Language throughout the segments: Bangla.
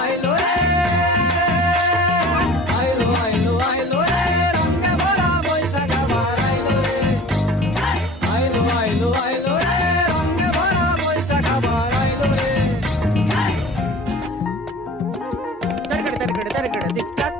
আইলো আইলো রে আইলো আইলো আইলো রে রঙে ভরা বৈশাখ আবার আইলো রে আইলো আইলো আইলো রে রঙে ভরা বৈশাখ আবার আইলো রে তরগড় তরগড় তরগড় দিক্কাত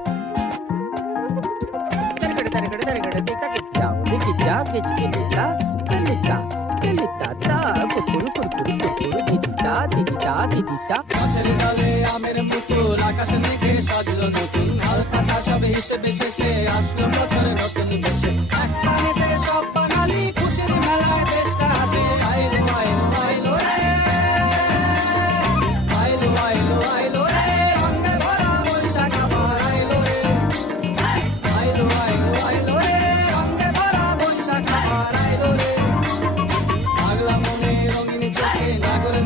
তরগড় তরগড় তরগড় দিক্কাত যাও বিকিজা কিচকিলিতা কিলিতা কিলিতা তা কুকুর কুকুর কুকুর দিদিতা দিদিতা দিদিতা গাছের ডালে আমের পুতুল আকাশের দিকে সাজলো নতুন আর কাটা সব হিসেবে শেষে আসলো বছর নতুন বেশে এক পানেতে সব বাঙালি খুশির মেলায় দেশটা হাসে আইলো আইলো আইলো রে আইলো আইলো আইলো রে রঙে ভরা বৈশাখ আবার আইলো রে আইলো আইলো আইলো রে রঙে ভরা বৈশাখ আবার আইলো রে পাগলা মনে রঙিন চোখে নাগর